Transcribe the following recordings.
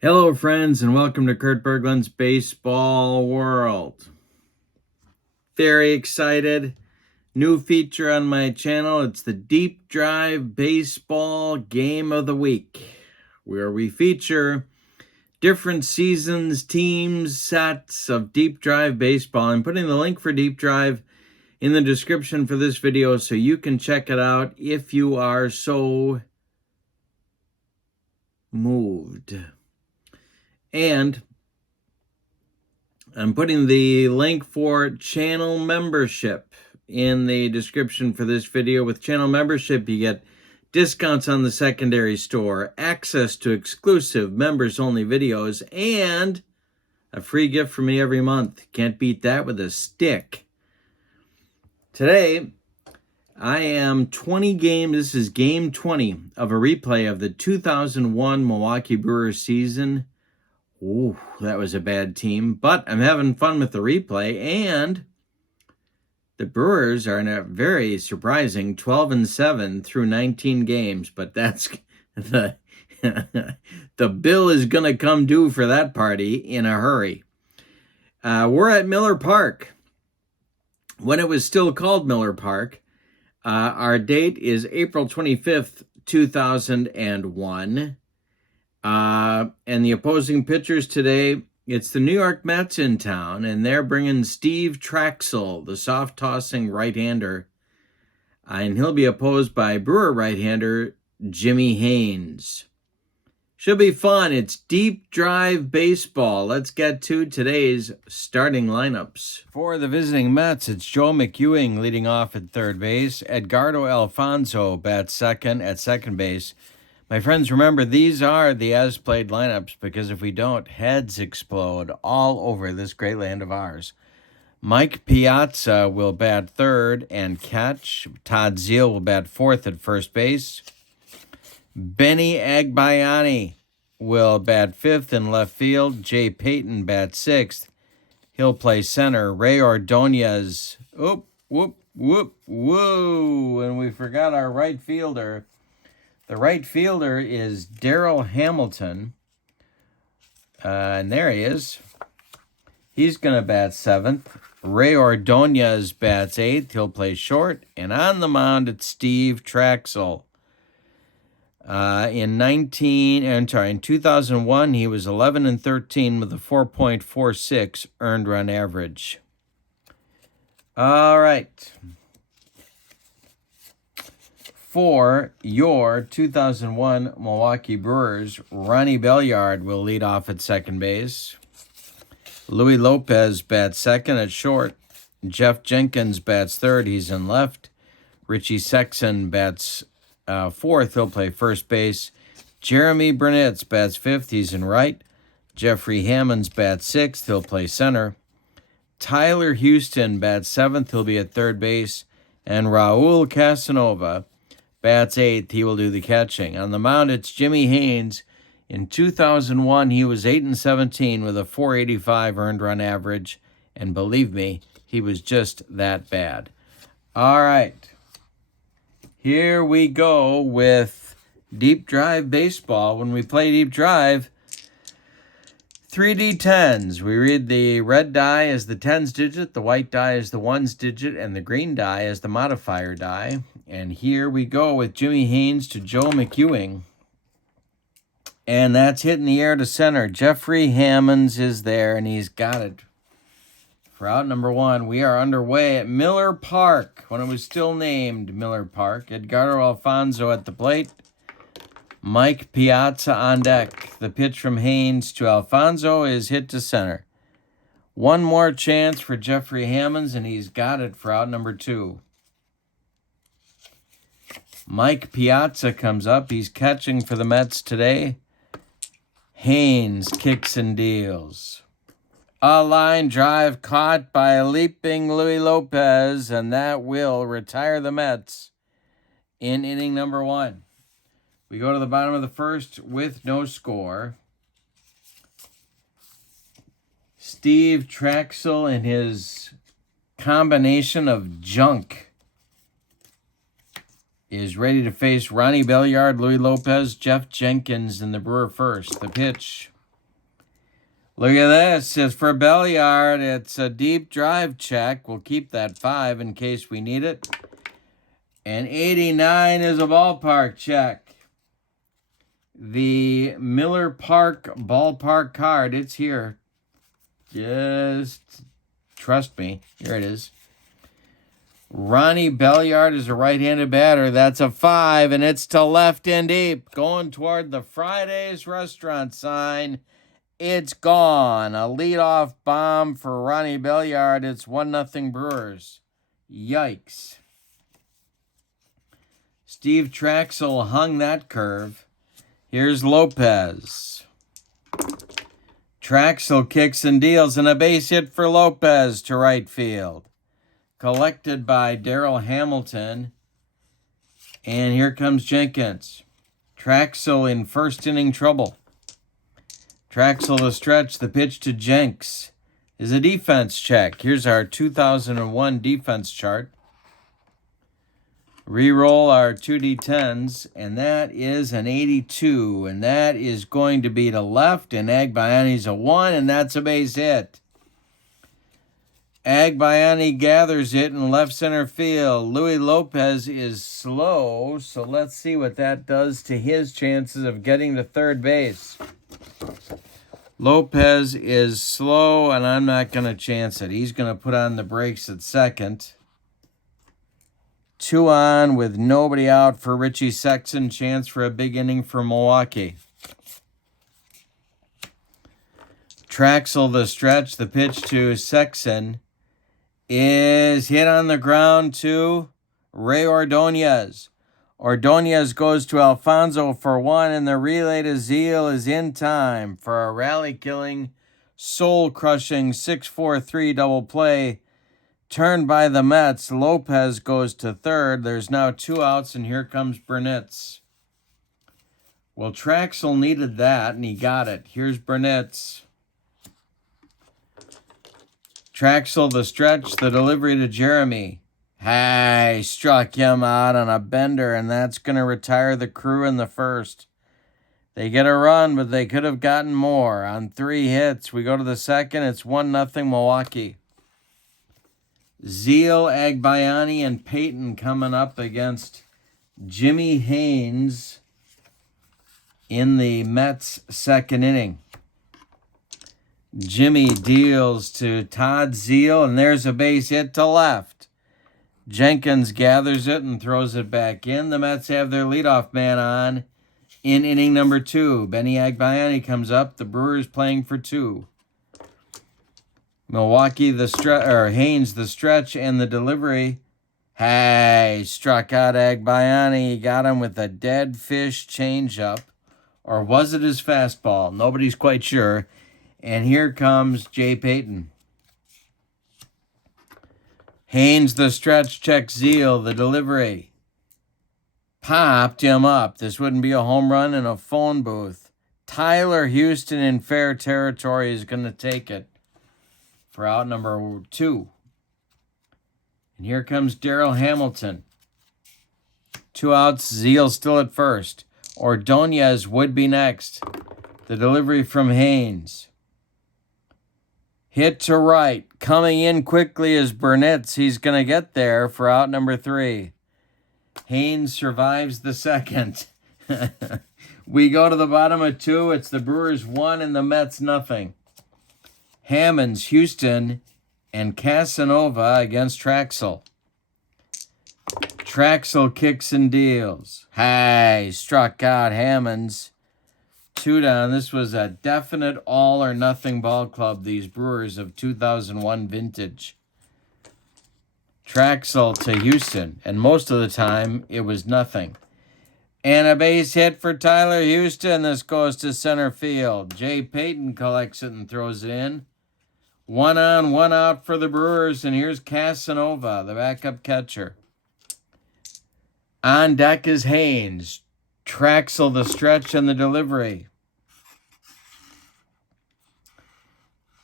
Hello, friends, and welcome to Kurt Berglund's Baseball World. Very excited. New feature on my channel. It's the Deep Drive Baseball Game of the Week, where we feature different seasons, teams, sets of Deep Drive Baseball. I'm putting the link for Deep Drive in the description for this video so you can check it out if you are so moved. And I'm putting the link for channel membership in the description for this video. With channel membership, you get discounts on the secondary store, access to exclusive members-only videos, and a free gift from me every month. Can't beat that with a stick. Today, I am 20 games. This is game 20 of a replay of the 2001 Milwaukee Brewers season. Ooh, that was a bad team, but I'm having fun with the replay, and the Brewers are in a very surprising 12-7 through 19 games, but that's the the bill is going to come due for that party in a hurry. We're at Miller Park. When it was still called Miller Park, our date is April 25th, 2001. And the opposing pitchers today, it's the New York Mets in town, and they're bringing Steve Trachsel, the soft-tossing right-hander, and he'll be opposed by Brewer right-hander Jimmy Haynes. Should be fun. It's Deep Drive Baseball. Let's get to today's starting lineups. For the visiting Mets, it's Joe McEwing leading off at third base. Edgardo Alfonso bats second at second base. My friends, remember, these are the as-played lineups, because if we don't, heads explode all over this great land of ours. Mike Piazza will bat third and catch. Todd Zeile will bat fourth at first base. Benny Agbayani will bat fifth in left field. Jay Payton bats sixth. He'll play center. Ray Ordonez, and we forgot our right fielder. The right fielder is Darrell Hamilton, and there he is. He's going to bat seventh. Ray Ordonez bats eighth. He'll play short. And on the mound, it's Steve Trachsel. In 2001, he was 11-13 with a 4.46 earned run average. All right. For your 2001 Milwaukee Brewers, Ronnie Belliard will lead off at second base. Louis Lopez bats second at short. Jeff Jenkins bats third. He's in left. Richie Sexson bats fourth. He'll play first base. Jeremy Burnitz bats fifth. He's in right. Jeffrey Hammonds bats sixth. He'll play center. Tyler Houston bats seventh. He'll be at third base. And Raul Casanova bats eighth. He will do the catching. On the mound, it's Jimmy Haynes. In 2001, he was 8-17 with a 4.85 earned run average. And believe me, he was just that bad. All right. Here we go with Deep Drive Baseball. When we play Deep Drive, 3D10s. We read the red die as the tens digit, the white die as the ones digit, and the green die as the modifier die. And here we go with Jimmy Haynes to Joe McEwing. And that's hit in the air to center. Jeffrey Hammonds is there, and he's got it. For out number one, we are underway at Miller Park, when it was still named Miller Park. Edgardo Alfonso at the plate. Mike Piazza on deck. The pitch from Haynes to Alfonso is hit to center. One more chance for Jeffrey Hammonds, and he's got it for out number two. Mike Piazza comes up. He's catching for the Mets today. Haynes kicks and deals. A line drive caught by a leaping Louis Lopez, and that will retire the Mets in inning number one. We go to the bottom of the first with no score. Steve Trachsel and his combination of junk is ready to face Ronnie Belliard, Louis Lopez, Jeff Jenkins in the Brewer first. The pitch Look at this. It's for Belliard. It's a deep drive check. We'll keep that 5 in case we need it. And 89 is a ballpark check. The Miller Park ballpark card. It's here. Just trust me. Here it is. Ronnie Belliard is a right-handed batter. That's a 5, and it's to left and deep. Going toward the Friday's restaurant sign. It's gone. A leadoff bomb for Ronnie Belliard. It's 1-0 Brewers. Yikes. Steve Trachsel hung that curve. Here's Lopez. Trachsel kicks and deals, and a base hit for Lopez to right field. Collected by Darryl Hamilton. And here comes Jenkins. Trachsel in first inning trouble. Trachsel to stretch. The pitch to Jenks is a defense check. Here's our 2001 defense chart. Reroll our 2D10s, and that is an 82, and that is going to be to left, and Agbayani's a 1, and that's a base hit. Agbayani gathers it in left center field. Louis Lopez is slow, so let's see what that does to his chances of getting to third base. Lopez is slow, and I'm not going to chance it. He's going to put on the brakes at second. 2 on with nobody out for Richie Sexson. Chance for a big inning for Milwaukee. Trachsel the stretch. The pitch to Sexson is hit on the ground to Ray Ordonez. Ordonez goes to Alfonso for 1, and the relay to Zeal is in time for a rally-killing, soul-crushing 6-4-3 double play. Turned by the Mets. Lopez goes to third. There's now 2 outs, and here comes Burnitz. Well, Trachsel needed that, and he got it. Here's Burnitz. Trachsel the stretch, the delivery to Jeremy. Hey, struck him out on a bender, and that's going to retire the Crew in the first. They get a run, but they could have gotten more. On 3 hits, we go to the second. It's 1-0 Milwaukee. Zeal, Agbayani, and Payton coming up against Jimmy Haynes in the Mets' second inning. Jimmy deals to Todd Zeal, and there's a base hit to left. Jenkins gathers it and throws it back in. The Mets have their leadoff man on in inning number 2. Benny Agbayani comes up. The Brewers playing for 2. Milwaukee Haynes the stretch and the delivery. Hey, struck out Agbayani. He got him with a dead fish changeup. Or was it his fastball? Nobody's quite sure. And here comes Jay Payton. Haynes the stretch checks Zeal. The delivery. Popped him up. This wouldn't be a home run in a phone booth. Tyler Houston in fair territory is going to take it for out number 2. And here comes Darryl Hamilton. 2 outs. Zeal still at first. Ordonez would be next. The delivery from Haynes. Hit to right. Coming in quickly is Burnitz. He's going to get there for out number 3. Haynes survives the second. We go to the bottom of 2. It's the Brewers 1 and the Mets nothing. Hammonds, Houston, and Casanova against Trachsel. Trachsel kicks and deals. Hey, struck out Hammonds. 2 down. This was a definite all-or-nothing ball club, these Brewers of 2001 vintage. Trachsel to Houston, and most of the time, it was nothing. And a base hit for Tyler Houston. This goes to center field. Jay Payton collects it and throws it in. 1 on, 1 out for the Brewers, and here's Casanova, the backup catcher. On deck is Haynes. Trachsel the stretch and the delivery.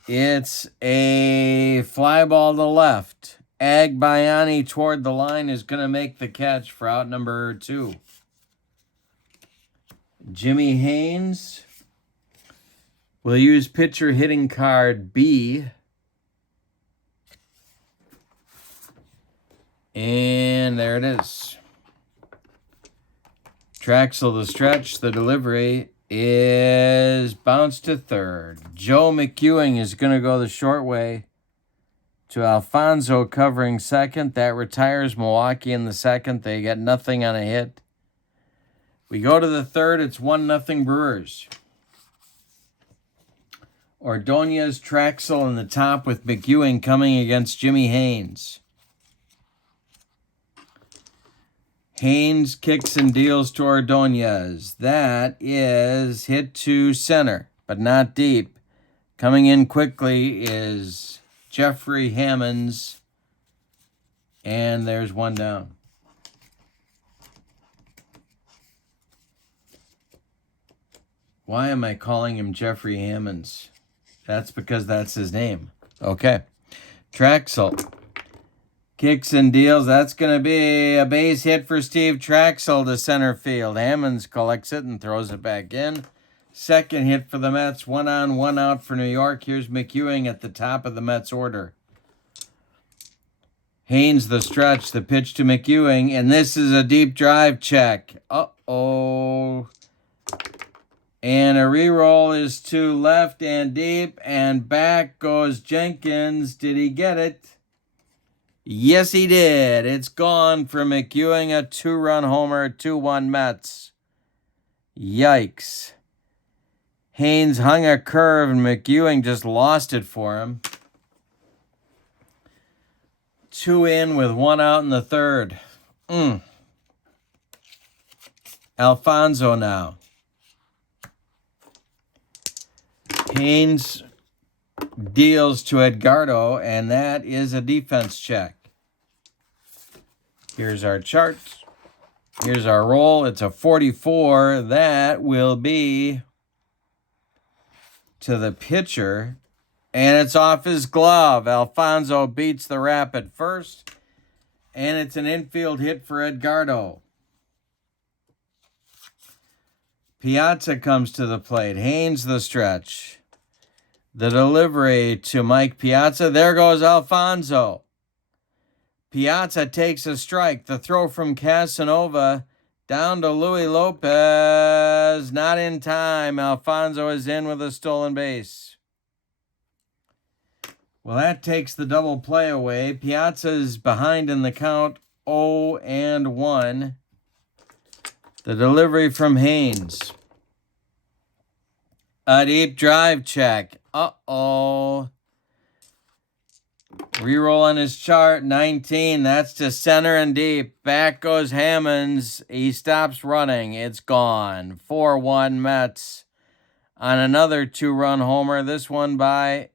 It's a fly ball to left. Agbayani toward the line is going to make the catch for out number 2. Jimmy Haynes We'll use pitcher hitting card B. And there it is. Trachsel the stretch. The delivery is bounced to third. Joe McEwing is going to go the short way to Alfonso covering second. That retires Milwaukee in the second. They get nothing on a hit. We go to the third. It's 1-0 Brewers. Ordonez, Trachsel in the top with McEwing coming against Jimmy Haynes. Haynes kicks and deals to Ordonez. That is hit to center, but not deep. Coming in quickly is Jeffrey Hammonds, and there's one down. Why am I calling him Jeffrey Hammonds? That's because that's his name. Okay. Trachsel kicks and deals. That's going to be a base hit for Steve Trachsel to center field. Hammonds collects it and throws it back in. Second hit for the Mets. 1 on, 1 out for New York. Here's McEwing at the top of the Mets order. Haynes the stretch. The pitch to McEwing. And this is a deep drive check. Uh-oh. And a reroll is to left and deep. And back goes Jenkins. Did he get it? Yes, he did. It's gone for McEwing, a 2-run homer, 2-1 Mets. Yikes. Haynes hung a curve, and McEwing just lost it for him. 2 in with 1 out in the third. Alfonso now. Haynes deals to Edgardo, and that is a defense check. Here's our chart. Here's our roll. It's a 44. That will be to the pitcher, and it's off his glove. Alfonso beats the rap at first, and it's an infield hit for Edgardo. Piazza comes to the plate. Haynes the stretch. The delivery to Mike Piazza. There goes Alfonso. Piazza takes a strike. The throw from Casanova down to Louis Lopez. Not in time. Alfonso is in with a stolen base. Well, that takes the double play away. Piazza is behind in the count. 0-1. The delivery from Haynes. A deep drive check. Uh-oh. Reroll on his chart. 19. That's to center and deep. Back goes Hammonds. He stops running. It's gone. 4-1 Mets on another 2-run homer. This one by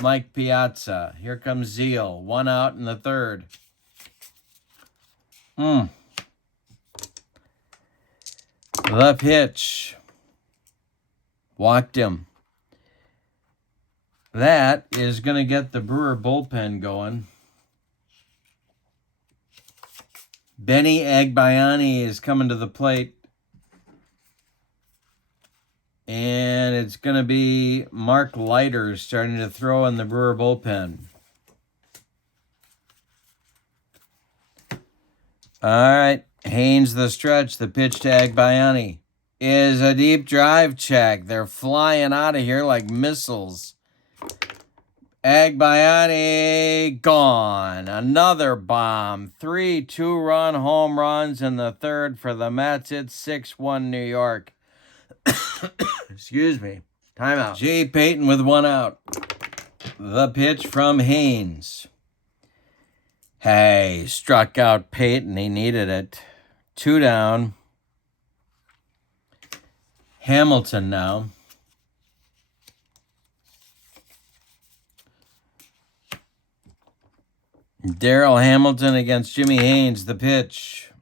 Mike Piazza. Here comes Zeal. 1 out in the third. The pitch. Walked him. That is going to get the Brewer bullpen going. Benny Agbayani is coming to the plate. And it's going to be Mark Leiter starting to throw in the Brewer bullpen. All right. Haynes the stretch. The pitch to Agbayani is a deep drive check. They're flying out of here like missiles. Agbayani gone. Another bomb. 3 2-run home runs in the third for the Mets. It's 6-1 New York. Excuse me. Timeout. Jay Payton with 1 out. The pitch from Haynes. Hey, struck out Payton. He needed it. 2 down. Hamilton now. Darrell Hamilton against Jimmy Haynes. The pitch.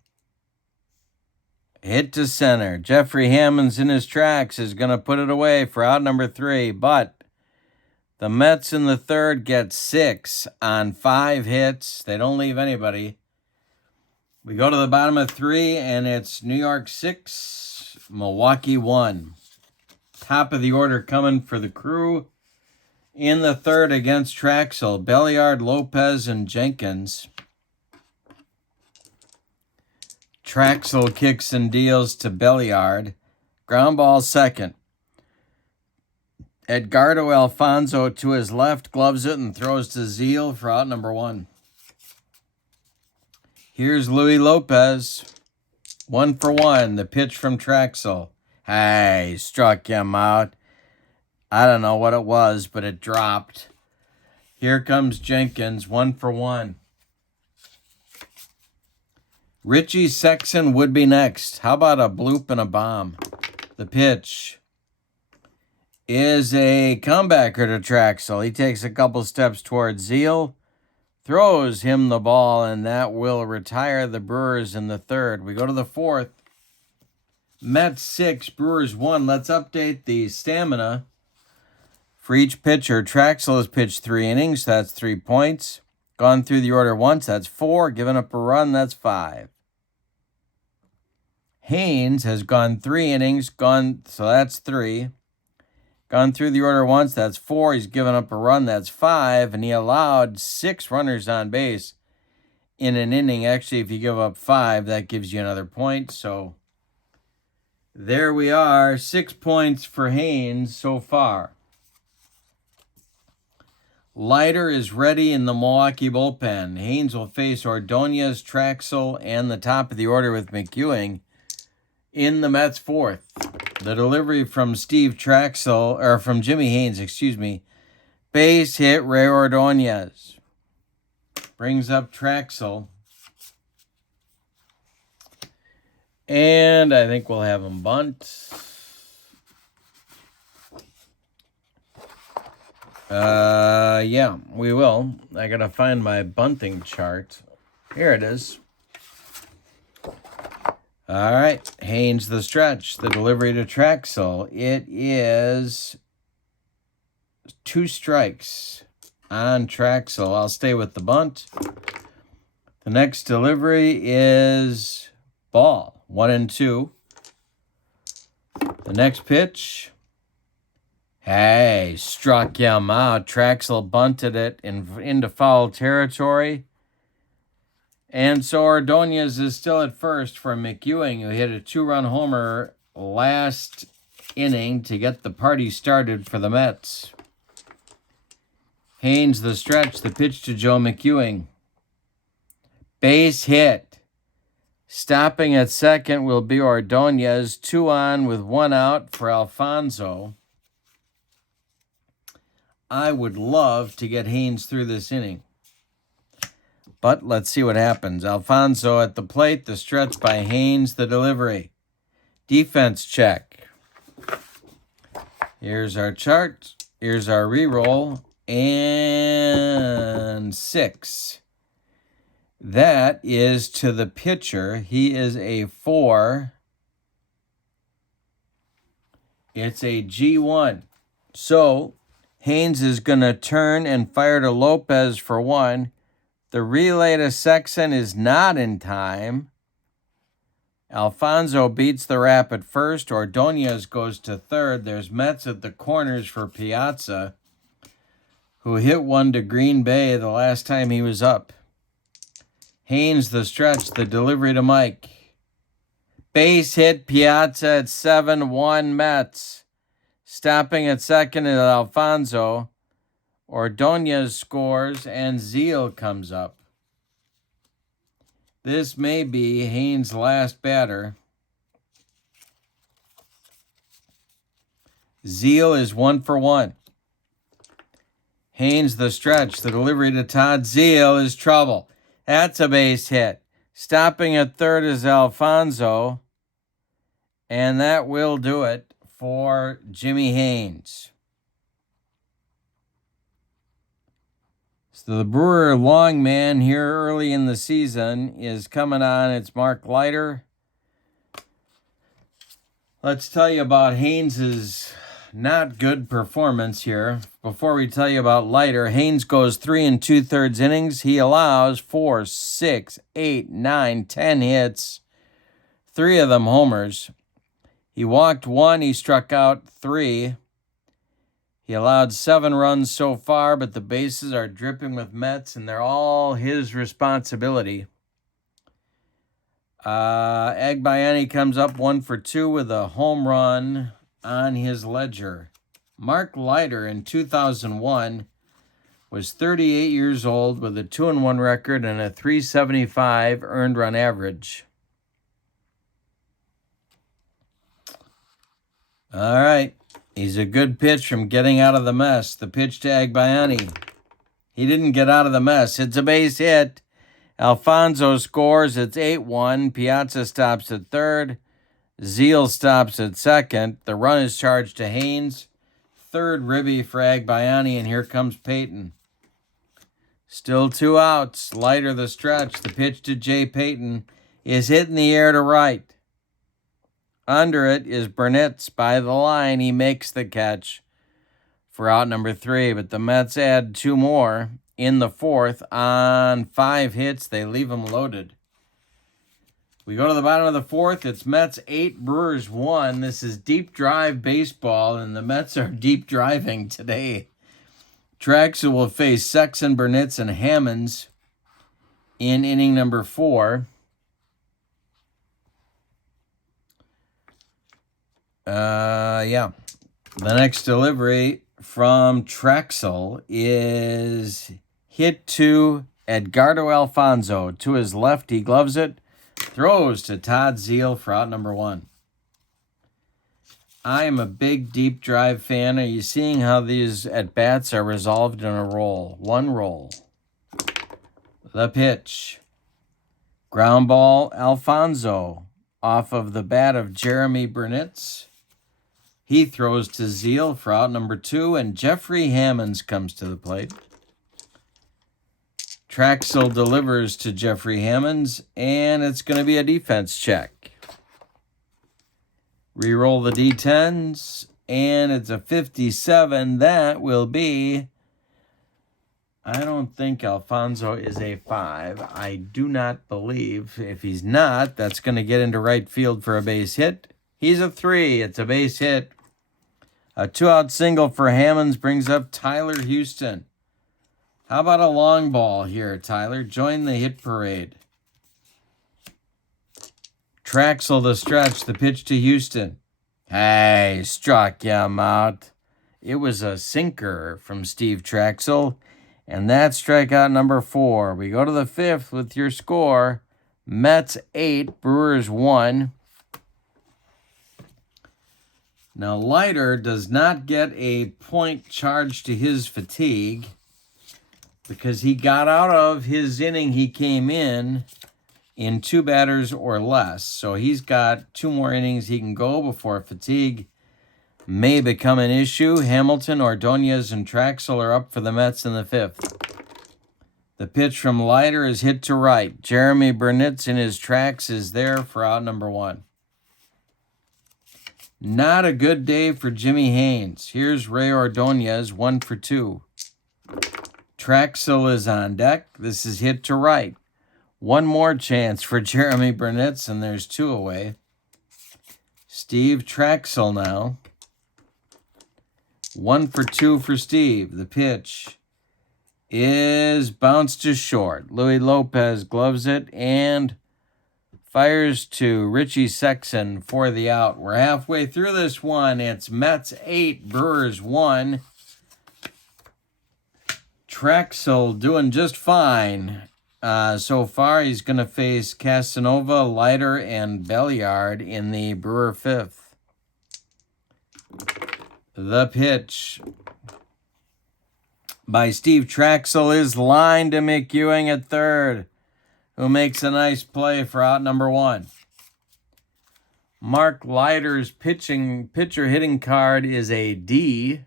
Hit to center. Jeffrey Hammonds in his tracks is going to put it away for out number 3. But the Mets in the third get 6 on 5 hits. They don't leave anybody. We go to the bottom of 3, and it's New York 6, Milwaukee 1. top of the order coming for the Crew. In the third against Trachsel, Belliard, Lopez, and Jenkins. Trachsel kicks and deals to Belliard. Ground ball second. Edgardo Alfonso to his left, gloves it and throws to Zeal for out number 1. Here's Louis Lopez. 1 for 1. The pitch from Trachsel. Hey, struck him out. I don't know what it was, but it dropped. Here comes Jenkins. 1 for 1. Richie Sexton would be next. How about a bloop and a bomb? The pitch is a comebacker to Trachsel. He takes a couple steps towards Zeal, throws him the ball, and that will retire the Brewers in the third. We go to the fourth. Mets 6, Brewers 1. Let's update the stamina for each pitcher. Trachsel has pitched 3 innings. That's 3 points. Gone through the order once. That's 4. Given up a run. That's 5. Haynes has gone 3 innings. So that's 3. Gone through the order once, that's 4. He's given up a run, that's 5. And he allowed 6 runners on base in an inning. Actually, if you give up 5, that gives you another point. So there we are, 6 points for Haynes so far. Leiter is ready in the Milwaukee bullpen. Haynes will face Ordonez, Trachsel, and the top of the order with McEwing in the Mets fourth. The delivery from Jimmy Haynes, Base hit, Ray Ordonez. Brings up Trachsel. And I think we'll have him bunt. Yeah, we will. I gotta find my bunting chart. Here it is. All right, Haynes the stretch, the delivery to Trachsel. It is 2 strikes on Trachsel. I'll stay with the bunt. The next delivery is ball, 1-2. The next pitch, hey, struck him out. Trachsel bunted it into foul territory. And so Ordonez is still at first for McEwing, who hit a 2-run homer last inning to get the party started for the Mets. Haynes the stretch, the pitch to Joe McEwing. Base hit. Stopping at second will be Ordonez. 2 on with 1 out for Alfonso. I would love to get Haynes through this inning. But let's see what happens. Alfonso at the plate, the stretch by Haynes, the delivery. Defense check. Here's our chart. Here's our reroll. And 6. That is to the pitcher. He is a 4. It's a G1. So Haynes is going to turn and fire to Lopez for 1. The relay to Sexton is not in time. Alfonso beats the rap at first. Ordonez goes to third. There's Mets at the corners for Piazza, who hit one to Green Bay the last time he was up. Haynes the stretch, the delivery to Mike. Base hit, Piazza at 7-1 Mets. Stopping at second is Alfonso. Ordonez scores, and Zeal comes up. This may be Haynes' last batter. Zeal is 1 for 1. Haynes the stretch, the delivery to Todd Zeal is trouble. That's a base hit. Stopping at third is Alfonso, and that will do it for Jimmy Haynes. So the Brewer long man here early in the season is coming on. It's Mark Leiter. Let's tell you about Haynes' not good performance here. Before we tell you about Leiter, Haynes goes 3 2/3 innings. He allows 4, 6, 8, 9, 10 hits, 3 of them homers. He walked 1, he struck out 3. He allowed 7 runs so far, but the bases are dripping with Mets, and they're all his responsibility. Agbayani comes up 1 for 2 with a home run on his ledger. Mark Leiter in 2001 was 38 years old with a 2-1 record and a 375 earned run average. All right. He's a good pitch from getting out of the mess. The pitch to Agbayani. He didn't get out of the mess. It's a base hit. Alfonso scores. It's 8-1. Piazza stops at third. Zeal stops at second. The run is charged to Haynes. Third ribby for Agbayani, and here comes Payton. Still 2 outs. Leiter the stretch. The pitch to Jay Payton is hit in the air to right. Under it is Burnett's by the line. He makes the catch for out number 3, but the Mets add 2 more in the 4th on 5 hits. They leave him loaded. We go to the bottom of the 4th. It's Mets 8, Brewers 1. This is deep drive baseball, and the Mets are deep driving today. Trachsel will face Sexton, Burnitz, and Hammonds in inning number 4. The next delivery from Trachsel is hit to Edgardo Alfonso. To his left, he gloves it. Throws to Todd Zeal for out number 1. I am a big deep drive fan. Are you seeing how these at-bats are resolved in a roll? 1 roll. The pitch. Ground ball, Alfonso off of the bat of Jeremy Burnitz. He throws to Zeal for out number 2, and Jeffrey Hammonds comes to the plate. Trachsel delivers to Jeffrey Hammonds, and it's going to be a defense check. Reroll the D10s, and it's a 57. That will be... I don't think Alfonso is a 5. I do not believe. If he's not, that's going to get into right field for a base hit. He's a 3. It's a base hit. A 2-out single for Hammonds brings up Tyler Houston. How about a long ball here, Tyler? Join the hit parade. Trachsel the stretch, the pitch to Houston. Hey, struck him out. It was a sinker from Steve Trachsel, and that's strikeout number 4. We go to the 5th with your score. Mets 8, Brewers 1. Now, Leiter does not get a point charged to his fatigue because he got out of his inning he came in 2 batters or less. So he's got 2 more innings he can go before fatigue may become an issue. Hamilton, Ordonez, and Trachsel are up for the Mets in the 5th. The pitch from Leiter is hit to right. Jeremy Burnitz in his tracks is there for out number 1. Not a good day for Jimmy Haynes. Here's Ray Ordonez, 1 for 2. Trachsel is on deck. This is hit to right. 1 more chance for Jeremy Burnitz, and there's 2 away. Steve Trachsel now. 1 for 2 for Steve. The pitch is bounced to short. Louis Lopez gloves it and fires to Richie Sexton for the out. We're halfway through this one. It's Mets 8, Brewers 1. Trachsel doing just fine. So far, he's going to face Casanova, Leiter, and Belliard in the Brewer 5th. The pitch by Steve Trachsel is lined to Mick Ewing at third, who makes a nice play for out number 1. Mark Leiter's pitcher hitting card is a D.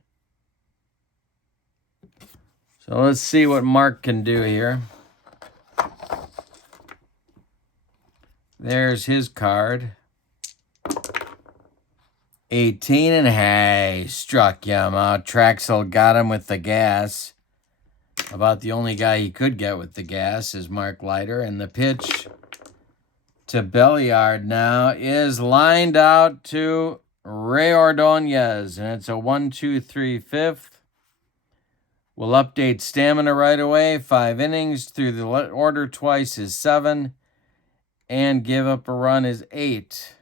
So let's see what Mark can do here. There's his card. 18, and hey, struck him out. Trachsel got him with the gas. About the only guy he could get with the gas is Mark Leiter. And the pitch to Belliard now is lined out to Ray Ordonez, and it's a 1-2-3-5. We'll update stamina right away. 5 innings through the order twice is 7. And give up a run is 8.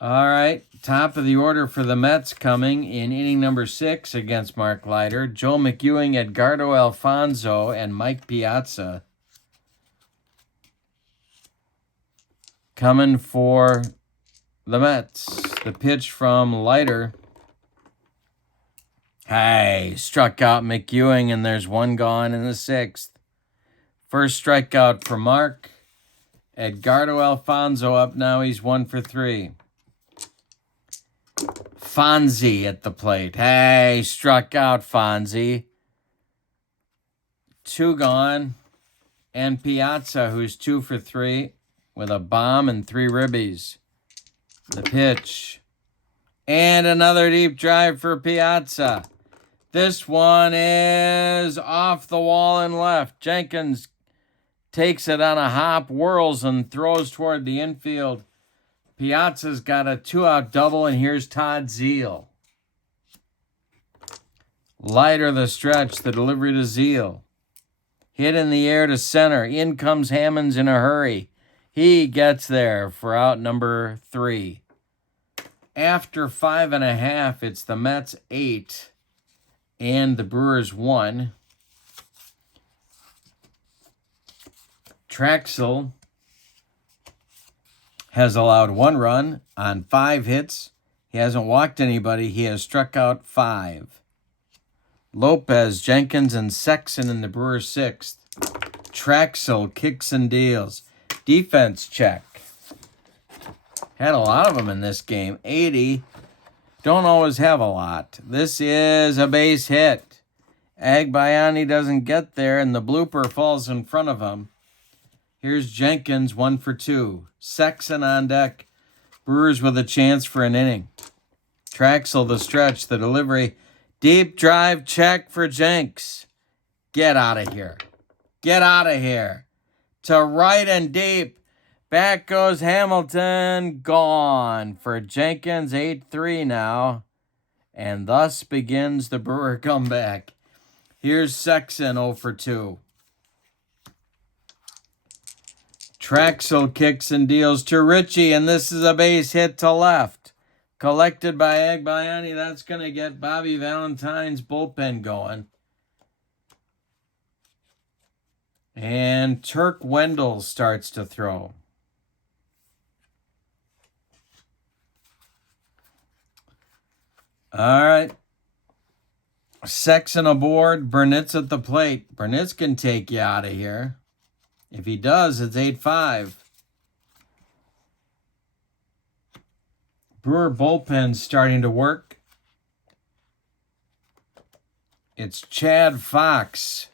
All right, top of the order for the Mets coming in inning number 6 against Mark Leiter. Joe McEwing, Edgardo Alfonzo, and Mike Piazza. Coming for the Mets. The pitch from Leiter. Hey, struck out McEwing, and there's one gone in the 6th. First strikeout for Mark. Edgardo Alfonzo up now. He's 1 for 3. Fonzie at the plate. Hey, struck out Fonzie. 2 gone. And Piazza, who's 2 for 3 with a bomb and 3 ribbies. The pitch. And another deep drive for Piazza. This one is off the wall and left. Jenkins takes it on a hop, whirls, and throws toward the infield. Piazza's got a 2-out double, and here's Todd Zeile. Leiter the stretch, the delivery to Zeile. Hit in the air to center. In comes Hammonds in a hurry. He gets there for out number 3. After 5.5, it's the Mets 8 and the Brewers 1. Trachsel has allowed 1 run on 5 hits. He hasn't walked anybody. He has struck out 5. Lopez, Jenkins, and Sexton in the Brewers 6th. Trachsel kicks and deals. Defense check. Had a lot of them in this game. 80. Don't always have a lot. This is a base hit. Agbayani doesn't get there, and the blooper falls in front of him. Here's Jenkins, 1 for 2. Sexton on deck. Brewers with a chance for an inning. Trachsel the stretch, the delivery. Deep drive check for Jenks. Get out of here. Get out of here. To right and deep. Back goes Hamilton. Gone for Jenkins. 8-3 now. And thus begins the Brewer comeback. Here's Sexton, 0 for 2. Trachsel kicks and deals to Ritchie, and this is a base hit to left. Collected by Agbayani. That's going to get Bobby Valentine's bullpen going. And Turk Wendell starts to throw. All right. Sexton aboard. Burnett's at the plate. Burnett can take you out of here. If he does, it's 8-5. Brewer bullpen starting to work. It's Chad Fox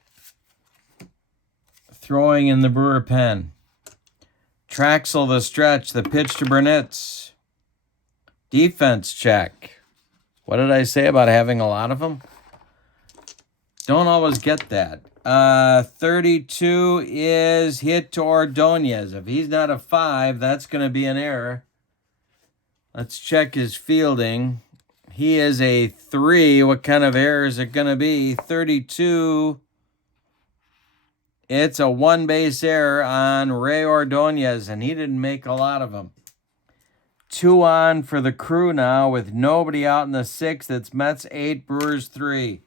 throwing in the Brewer pen. Trachsel the stretch. The pitch to Burnett's. Defense check. What did I say about having a lot of them? Don't always get that. 32 is hit to Ordonez. If he's not a 5, that's going to be an error. Let's check his fielding. He is a 3. What kind of error is it going to be? 32. It's a 1-base error on Ray Ordonez, and he didn't make a lot of them. 2 on for the Crew now with nobody out in the 6th. It's Mets 8, Brewers 3.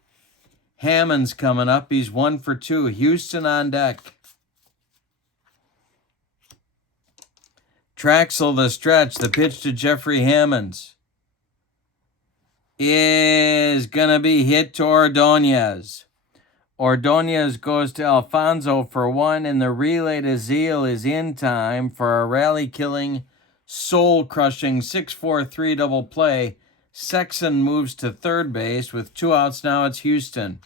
Hammond's coming up. He's 1 for 2. Houston on deck. Trachsel the stretch. The pitch to Jeffrey Hammonds is going to be hit to Ordonez. Ordonez goes to Alfonzo for 1, and the relay to Zeile is in time for a rally-killing, soul-crushing 6-4-3 double play. Sexton moves to third base with 2 outs. Now it's Houston.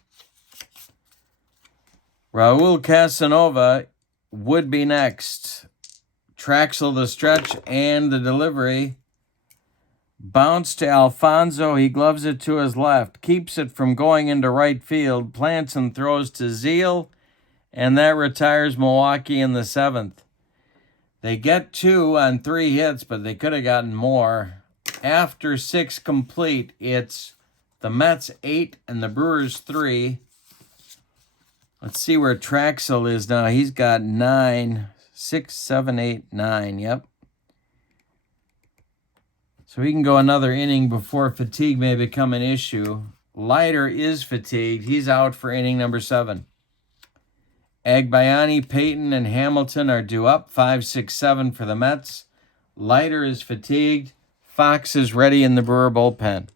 Raul Casanova would be next. Trachsel the stretch and the delivery. Bounce to Alfonzo. He gloves it to his left. Keeps it from going into right field. Plants and throws to Zeile. And that retires Milwaukee in the 7th. They get 2 on 3 hits, but they could have gotten more. After 6 complete, it's the Mets 8 and the Brewers 3. Let's see where Trachsel is now. He's got 9, 6, 7, 8, 9. Yep. So we can go another inning before fatigue may become an issue. Leiter is fatigued. He's out for inning number 7. Agbayani, Payton, and Hamilton are due up. 5, 6, 7 for the Mets. Leiter is fatigued. Fox is ready in the Brewer bullpen.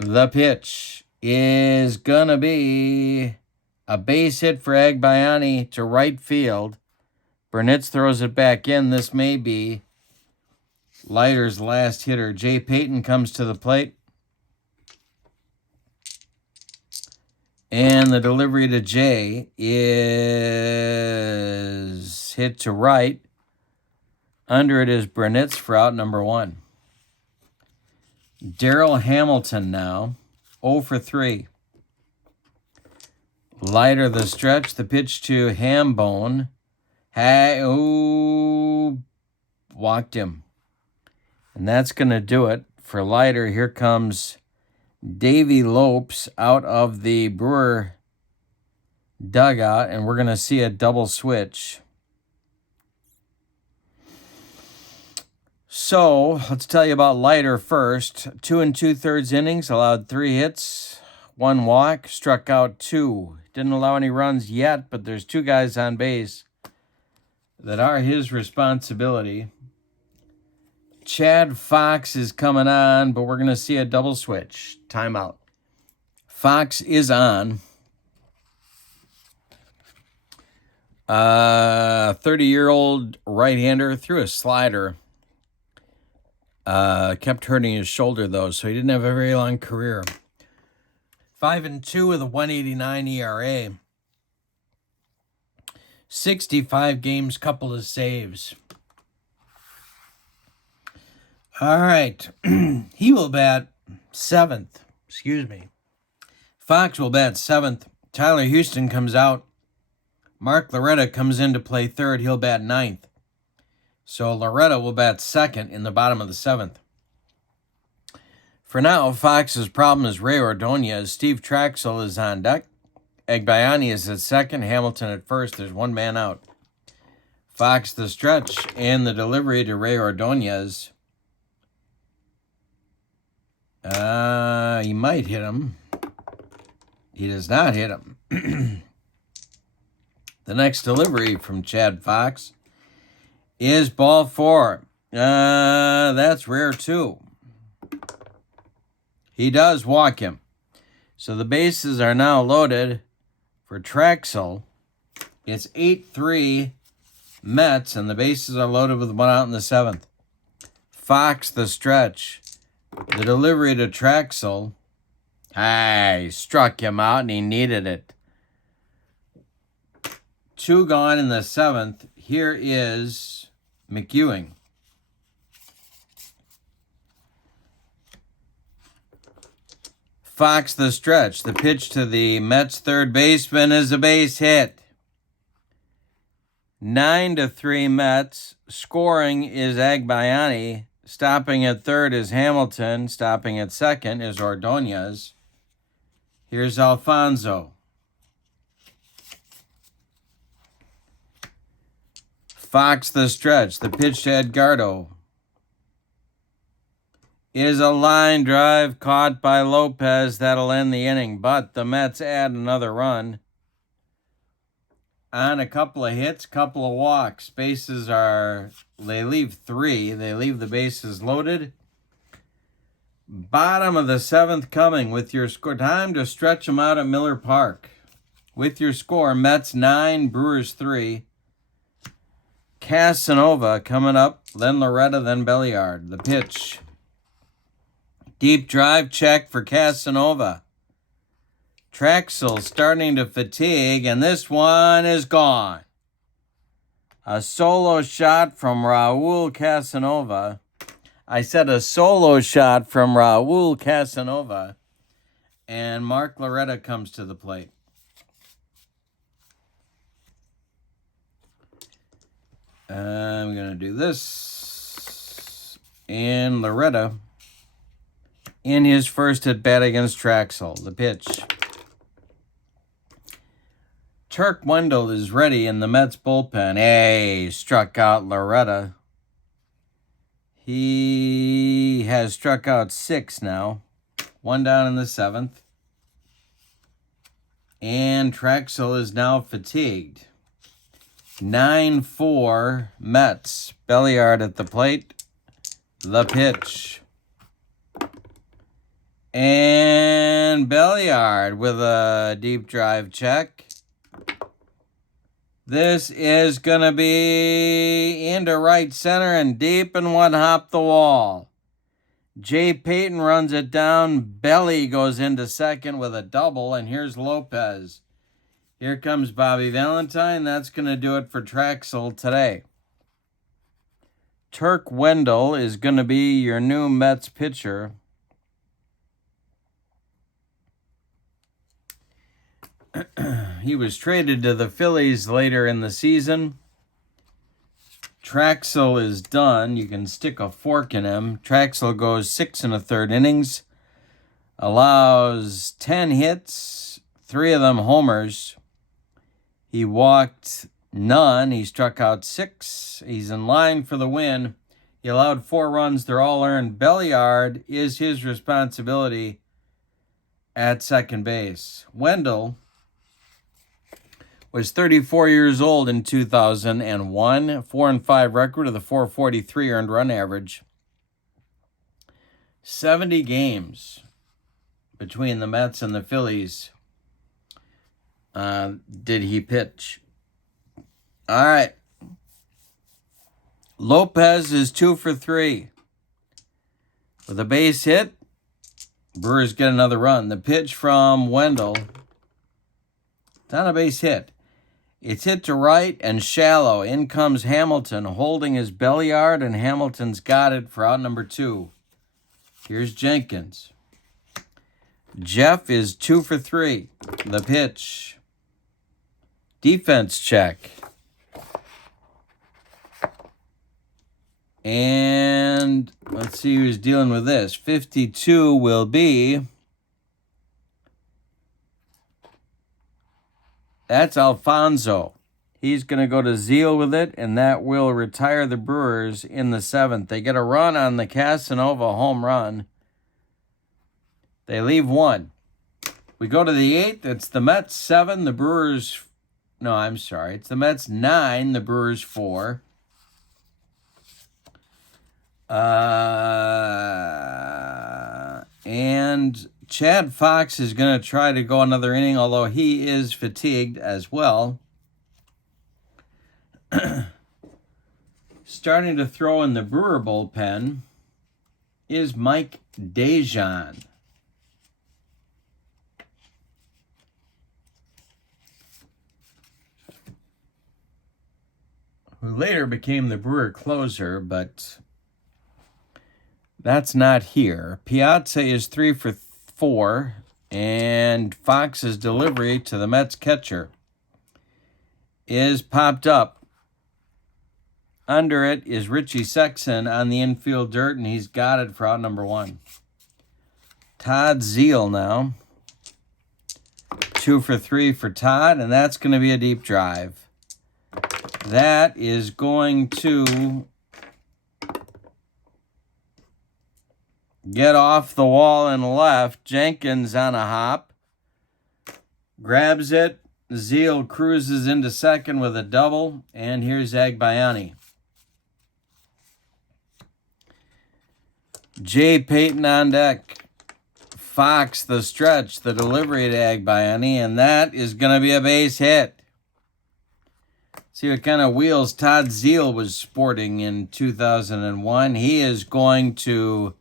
The pitch is going to be a base hit for Agbayani to right field. Burnitz throws it back in. This may be Leiter's last hitter. Jay Payton comes to the plate. And the delivery to Jay is hit to right. Under it is Burnitz for out number 1. Darryl Hamilton now, 0 for 3. Leiter the stretch, the pitch to Hambone. Walked him. And that's going to do it for Leiter. Here comes Davey Lopes out of the Brewer dugout, and we're going to see a double switch. So let's tell you about Leiter first. 2 2/3 innings, allowed 3 hits, 1 walk, struck out 2. Didn't allow any runs yet, but there's 2 guys on base that are his responsibility. Chad Fox is coming on, but we're going to see a double switch. Timeout. Fox is on. 30-year-old right-hander threw a slider. Kept hurting his shoulder, though, so he didn't have a very long career. 5-2 with a 1.89 ERA. 65 games, couple of saves. All right. He will bat 7th. Fox will bat 7th. Tyler Houston comes out. Mark Loretta comes in to play 3rd. He'll bat 9th. So Loretta will bat 2nd in the bottom of the 7th. For now, Fox's problem is Ray Ordonez. Steve Trachsel is on deck. Agbayani is at 2nd. Hamilton at 1st. There's 1 man out. Fox the stretch and the delivery to Ray Ordonez. He might hit him. He does not hit him. The next delivery from Chad Fox is ball 4. That's rare too. He does walk him. So the bases are now loaded for Trachsel. It's 8-3 Mets, and the bases are loaded with 1 out in the 7th. Fox the stretch. The delivery to Trachsel. He struck him out, and he needed it. 2 gone in the 7th. Here is McEwing. Fox the stretch. The pitch to the Mets third baseman is a base hit. 9-3 Mets. Scoring is Agbayani. Stopping at 3rd is Hamilton. Stopping at 2nd is Ordonez. Here's Alfonso. Fox the stretch. The pitch to Edgardo is a line drive caught by Lopez. That'll end the inning, but the Mets add another run on a couple of hits, couple of walks. Bases are, they leave 3. They leave the bases loaded. Bottom of the 7th coming with your score. Time to stretch them out at Miller Park. With your score, Mets 9, Brewers 3. Casanova coming up, then Loretta, then Belliard. The pitch. Deep drive check for Casanova. Trachsel starting to fatigue, and this one is gone. A solo shot from Raul Casanova. I said a solo shot from Raul Casanova, and Mark Loretta comes to the plate. I'm going to do this. And Loretta in his first at bat against Trachsel. The pitch. Turk Wendell is ready in the Mets bullpen. Hey, struck out Loretta. He has struck out 6 now. 1 down in the 7th. And Trachsel is now fatigued. 9-4 Mets. Belliard at the plate. The pitch. And Belliard with a deep drive check. This is going to be into right center and deep and one hop the wall. Jay Payton runs it down. Belly goes into second with a double, and here's Lopez. Here comes Bobby Valentine. That's going to do it for Trachsel today. Turk Wendell is going to be your new Mets pitcher. He was traded to the Phillies later in the season. Trachsel is done. You can stick a fork in him. Trachsel goes 6 1/3 innings. Allows 10 hits, 3 of them homers. He walked none. He struck out 6. He's in line for the win. He allowed 4 runs. They're all earned. Belliard is his responsibility at second base. Wendell was 34 years old in 2001, 4-5 record with a 4.43 earned run average. 70 games between the Mets and the Phillies did he pitch. All right. Lopez is 2 for 3. With a base hit, Brewers get another run. The pitch from Wendell. It's not a base hit. It's hit to right and shallow. In comes Hamilton holding his Belliard, and Hamilton's got it for out number 2. Here's Jenkins. Jeff is 2 for 3. The pitch. Defense check. And let's see who's dealing with this. 52 will be... That's Alfonso. He's going to go to Zeal with it, and that will retire the Brewers in the 7th. They get a run on the Casanova home run. They leave 1. We go to the 8th. It's the Mets 7, the Brewers... No, I'm sorry. It's the Mets 9, the Brewers 4. And Chad Fox is going to try to go another inning, although he is fatigued as well. Starting to throw in the Brewer bullpen is Mike Dejan. Who later became the Brewer closer, but that's not here. Piazza is 3 for 4, and Fox's delivery to the Mets catcher is popped up. Under it is Richie Sexton on the infield dirt, and he's got it for out number 1. Todd Zeal now. 2 for 3 for Todd, and that's going to be a deep drive. That is going to get off the wall and left. Jenkins on a hop. Grabs it. Zeal cruises into second with a double. And here's Agbayani. Jay Payton on deck. Fox the stretch, the delivery to Agbayani. And that is going to be a base hit. See what kind of wheels Todd Zeal was sporting in 2001. He is going to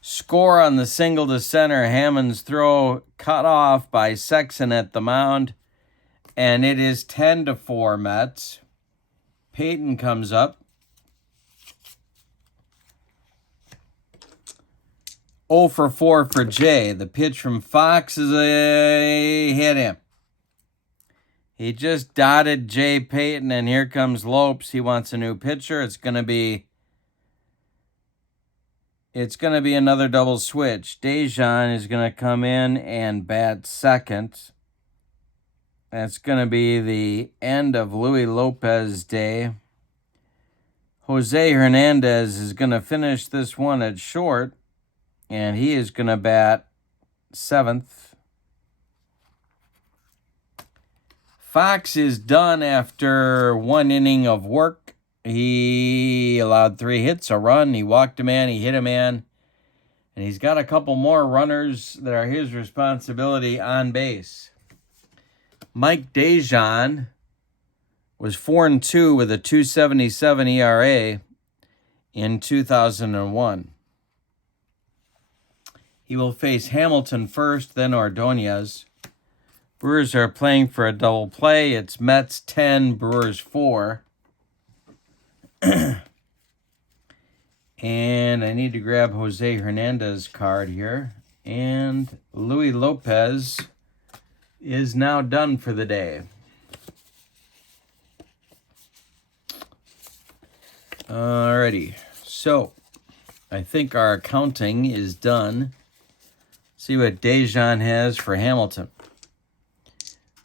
score on the single to center. Hammond's throw cut off by Sexton at the mound. And it is 10-4 Mets. Payton comes up. 0 for 4 for Jay. The pitch from Fox is a hit him. He just dotted Jay Payton, and here comes Lopes. He wants a new pitcher. It's going to be another double switch. Dejan is going to come in and bat second. That's going to be the end of Luis Lopez Day. Jose Hernandez is going to finish this one at short, and he is going to bat seventh. Fox is done after one inning of work. He allowed 3 hits, a run. He walked a man. He hit a man. And he's got a couple more runners that are his responsibility on base. Mike Dejan was 4-2 with a 2.77 ERA in 2001. He will face Hamilton first, then Ordonez. Brewers are playing for a double play. It's Mets 10, Brewers 4. And I need to grab Jose Hernandez card here. And Luis Lopez is now done for the day. Alrighty. So, I think our accounting is done. See what Dejan has for Hamilton.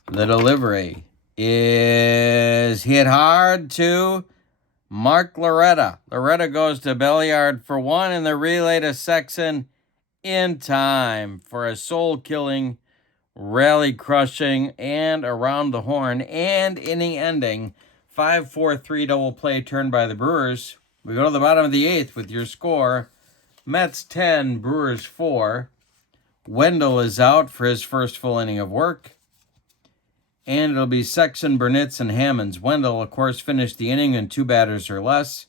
The delivery is hit hard to Mark Loretta. Loretta goes to Belliard for 1, and the relay to Sexson in time for a soul-killing, rally-crushing, and around the horn, and inning-ending 5-4-3 double play turn by the Brewers. We go to the bottom of the 8th with your score. Mets 10, Brewers 4. Wendell is out for his first full inning of work. And it'll be Sexson, Burnitz, and Hammonds. Wendell, of course, finished the inning in 2 batters or less,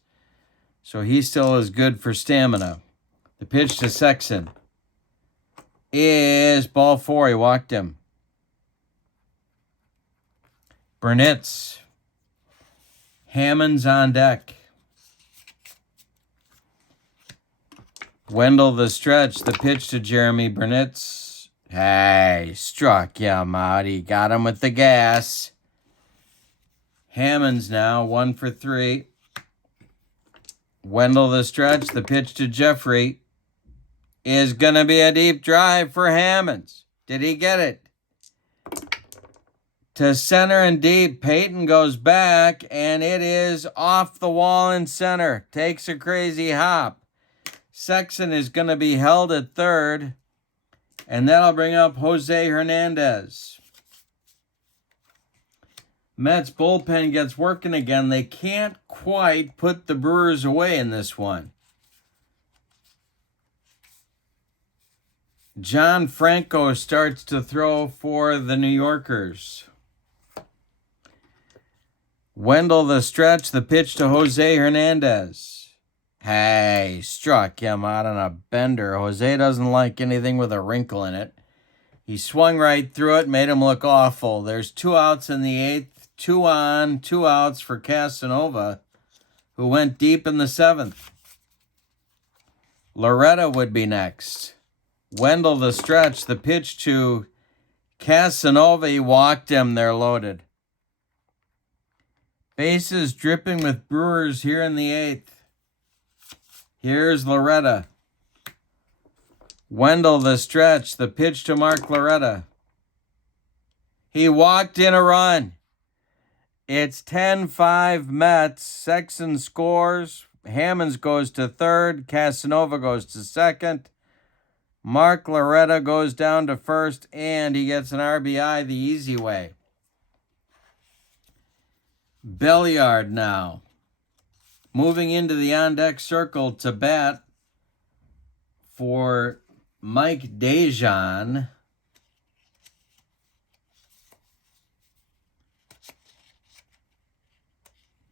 so he still is good for stamina. The pitch to Sexson is ball 4. He walked him. Burnitz. Hammonds on deck. Wendell the stretch. The pitch to Jeremy Burnitz. Hey, struck him out. He got him with the gas. Hammonds now, 1 for 3. Wendell the stretch. The pitch to Jeffrey is going to be a deep drive for Hammonds. Did he get it? To center and deep. Payton goes back, and it is off the wall in center. Takes a crazy hop. Sexson is going to be held at third. And that'll bring up Jose Hernandez. Mets bullpen gets working again. They can't quite put the Brewers away in this one. John Franco starts to throw for the New Yorkers. Wendell the stretch. The pitch to Jose Hernandez. Hey, struck him out on a bender. Jose doesn't like anything with a wrinkle in it. He swung right through it, made him look awful. There's 2 outs in the 8th. 2 on, 2 outs for Casanova, who went deep in the 7th. Loretta would be next. Wendell the stretch. The pitch to Casanova. He walked him. They're loaded. Bases dripping with Brewers here in the 8th. Here's Loretta. Wendell the stretch. The pitch to Mark Loretta. He walked in a run. It's 10-5 Mets. Sexson scores. Hammonds goes to third. Casanova goes to second. Mark Loretta goes down to first, and he gets an RBI the easy way. Belliard now. Moving into the on-deck circle to bat for Mike Dejan.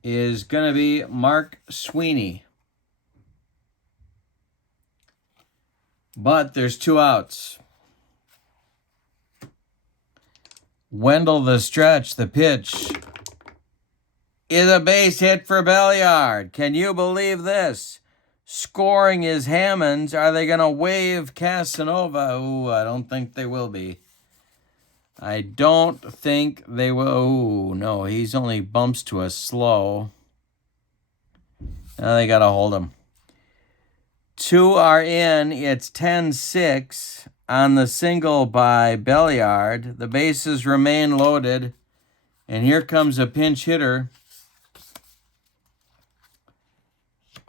Is going to be Mark Sweeney. But there's 2 outs. Wendell the stretch. The pitch is a base hit for Belliard. Can you believe this? Scoring is Hammonds. Are they going to waive Casanova? Ooh, I don't think they will be. I don't think they will. Oh, no, he's only bumps to a slow. Now they got to hold him. 2 are in. It's 10-6 on the single by Belliard. The bases remain loaded. And here comes a pinch hitter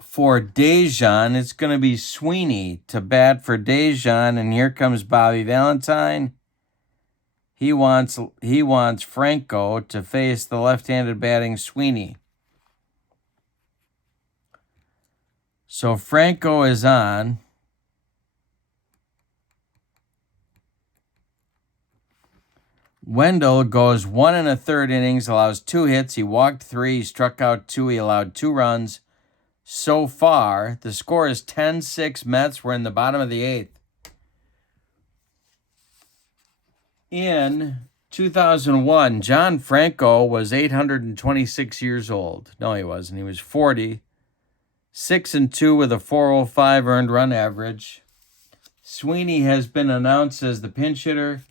for Dejan. It's going to be Sweeney to bat for Dejan. And here comes Bobby Valentine. He wants Franco to face the left-handed batting Sweeney. So Franco is on. Wendell goes 1 1/3 innings, allows 2 hits. He walked 3, he struck out 2, he allowed 2 runs. So far, the score is 10-6 Mets. We're in the bottom of the 8th. In 2001, John Franco was 826 years old. No, he wasn't. He was 40. 6-2 with a 405 earned run average. Sweeney has been announced as the pinch hitter.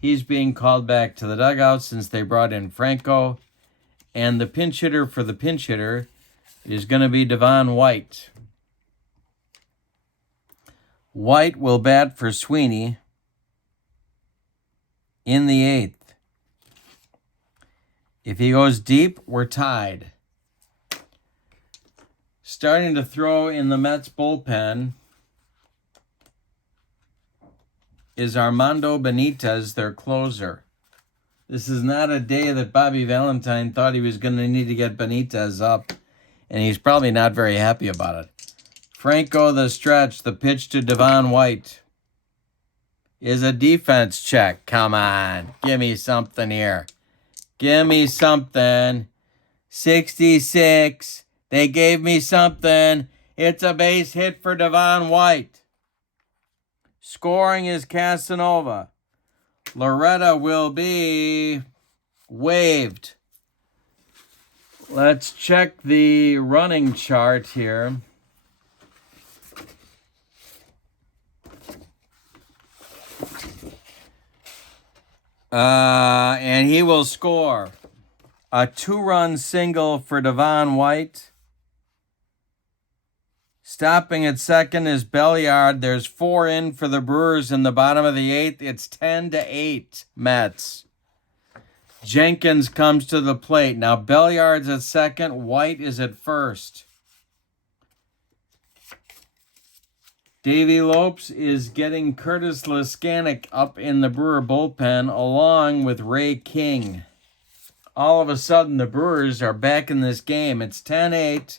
He's being called back to the dugout since they brought in Franco. And the pinch hitter for the pinch hitter is going to be Devon White. White will bat for Sweeney in the 8th. If he goes deep, we're tied. Starting to throw in the Mets bullpen is Armando Benitez, their closer. This is not a day that Bobby Valentine thought he was going to need to get Benitez up, and he's probably not very happy about it. Franco the stretch, the pitch to Devon White is a defense check. Come on, give me something here. Give me something. 66. They gave me something. It's a base hit for Devon White. Scoring is Casanova. Loretta will be waived. Let's check the running chart here. And he will score. A 2-run single for Devon White. Stopping at second is Belliard. There's 4 in for the Brewers in the bottom of the 8th. It's 10-8 Mets. Jenkins comes to the plate. Now Belliard's at second. White is at first. Davey Lopes is getting Curtis Leskanic up in the Brewer bullpen along with Ray King. All of a sudden, the Brewers are back in this game. It's 10-8.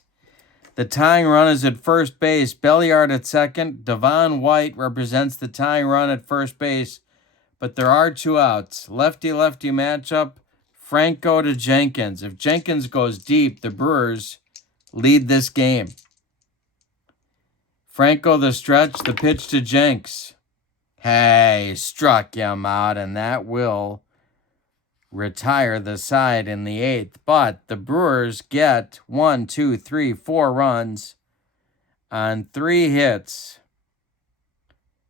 The tying run is at first base. Belliard at second. Devon White represents the tying run at first base. But there are 2 outs. Lefty-lefty matchup. Franco to Jenkins. If Jenkins goes deep, the Brewers lead this game. Franco the stretch. The pitch to Jenks. Hey, struck him out, and that will retire the side in the 8th. But the Brewers get 1, 2, 3, 4 runs on 3 hits.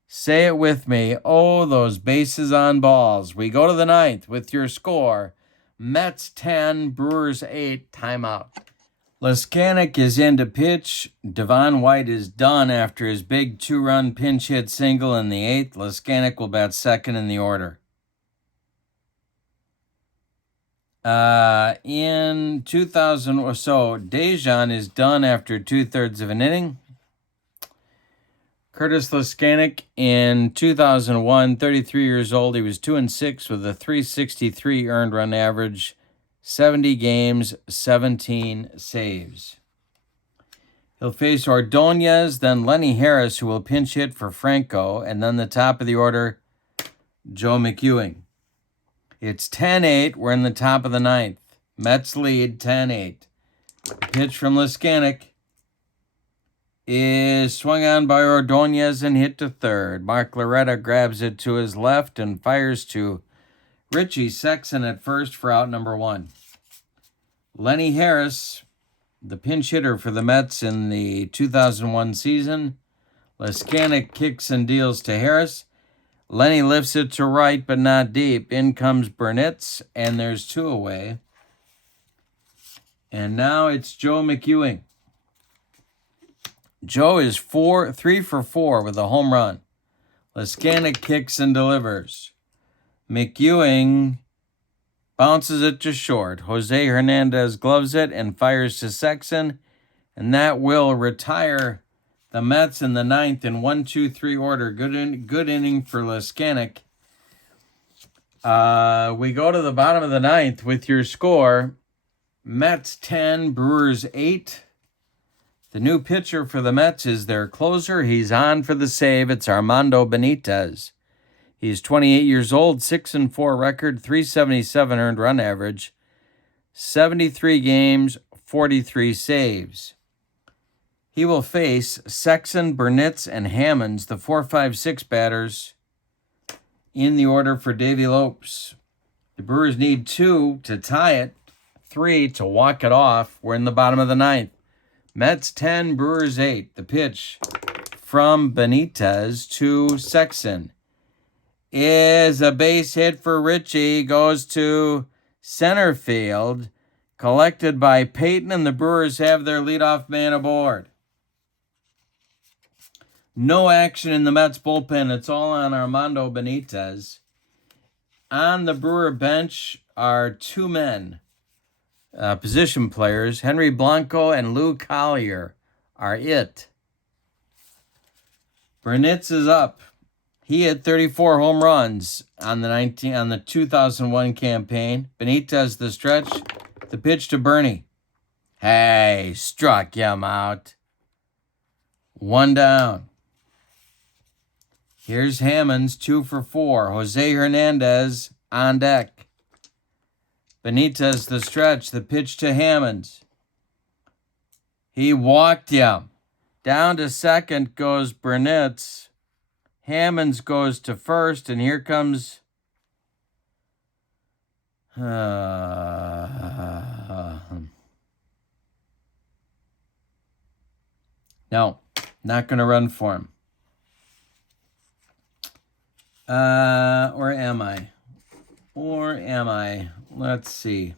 Say it with me. Oh, those bases on balls. We go to the 9th with your score. Mets 10, Brewers 8, timeout. Leskanic is in to pitch. Devon White is done after his big 2-run pinch hit single in the 8th. Leskanic will bat second in the order. In 2000 or so, Dejan is done after 2/3 of an inning. Curtis Leskanic in 2001, 33 years old. He was 2-6 with a 363 earned run average, 70 games, 17 saves. He'll face Ordonez, then Lenny Harris, who will pinch hit for Franco, and then the top of the order, Joe McEwing. It's 10-8. We're in the top of the 9th. Mets lead 10-8. Pitch from Leskanic is swung on by Ordonez and hit to third. Mark Loretta grabs it to his left and fires to Richie Sexton at first for out number 1. Lenny Harris, the pinch hitter for the Mets in the 2001 season. Leskanic kicks and deals to Harris. Lenny lifts it to right, but not deep. In comes Burnitz, and there's 2 away. And now it's Joe McEwing. Joe is 3 for 4 with a home run. Leskanic kicks and delivers. McEwing bounces it to short. Jose Hernandez gloves it and fires to Sexson, and that will retire the Mets in the 9th in 1-2-3 order. Good inning for Leskanic. We go to the bottom of the 9th with your score. Mets 10, Brewers 8. The new pitcher for the Mets is their closer. He's on for the save. It's Armando Benitez. He's 28 years old, 6-4 record, 377 earned run average, 73 games, 43 saves. He will face Sexson, Burnitz, and Hammonds, the 4-5-6 batters, in the order for Davey Lopes. The Brewers need 2 to tie it, 3 to walk it off. We're in the bottom of the 9th. Mets 10, Brewers 8. The pitch from Benitez to Sexson is a base hit for Richie. Goes to center field. Collected by Peyton, and the Brewers have their leadoff man aboard. No action in the Mets bullpen. It's all on Armando Benitez. On the Brewer bench are 2 men. Position players, Henry Blanco and Lou Collier are it. Burnitz is up. He hit 34 home runs on the 2001 campaign. Benitez the stretch. The pitch to Bernie. Hey, struck him out. 1 down. Here's Hammonds, 2 for 4. Jose Hernandez on deck. Benitez the stretch, the pitch to Hammonds. He walked him. Down to second goes Burnitz. Hammonds goes to first, and here comes... No, not going to run for him. Or am I? Let's see.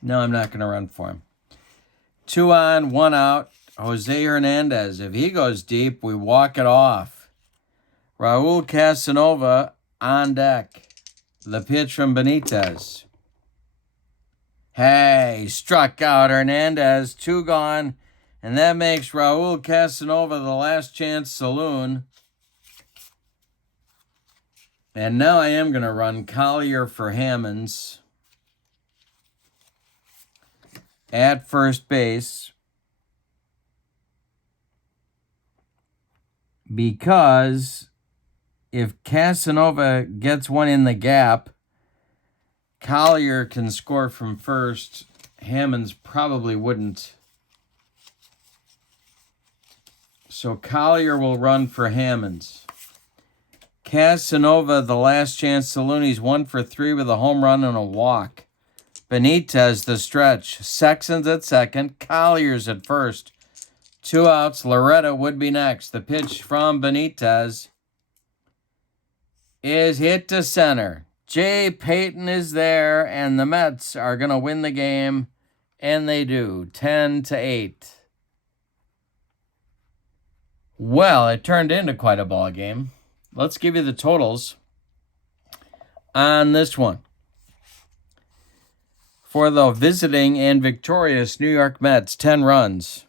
No, I'm not going to run for him. 2 on, 1 out. Jose Hernandez. If he goes deep, we walk it off. Raul Casanova on deck. The pitch from Benitez. Hey, struck out Hernandez. 2 gone. And that makes Raul Casanova the last chance saloon. And now I am going to run Collier for Hammonds at first base, because if Casanova gets one in the gap, Collier can score from first. Hammonds probably wouldn't. So Collier will run for Hammonds. Casanova, the last chance saloon. He's 1 for 3 with a home run and a walk. Benitez, the stretch. Sexton's at second. Collier's at first. 2 outs. Loretta would be next. The pitch from Benitez is hit to center. Jay Payton is there, and the Mets are going to win the game, and they do, 10-8. Well, it turned into quite a ball game. Let's give you the totals on this one. For the visiting and victorious New York Mets, 10 runs.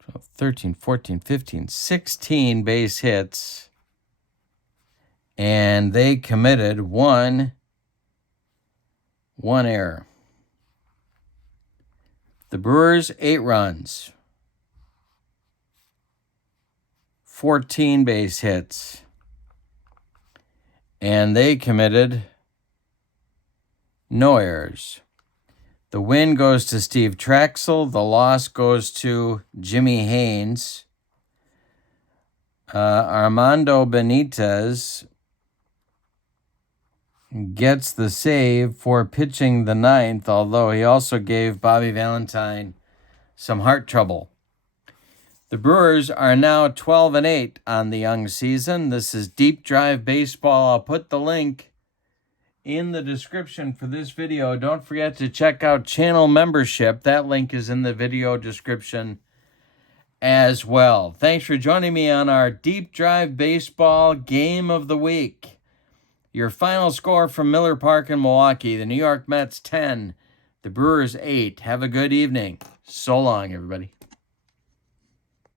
12, 13, 14, 15, 16 base hits. And they committed one error. The Brewers, 8 runs. 14 base hits. And they committed no errors. The win goes to Steve Trachsel. The loss goes to Jimmy Haynes. Armando Benitez gets the save for pitching the 9th, although he also gave Bobby Valentine some heart trouble. The Brewers are now 12-8 on the young season. This is Deep Drive Baseball. I'll put the link in the description for this video. Don't forget to check out channel membership. That link is in the video description as well. Thanks for joining me on our Deep Drive Baseball Game of the Week. Your final score from Miller Park in Milwaukee: the New York Mets 10, the Brewers 8. Have a good evening. So long, everybody.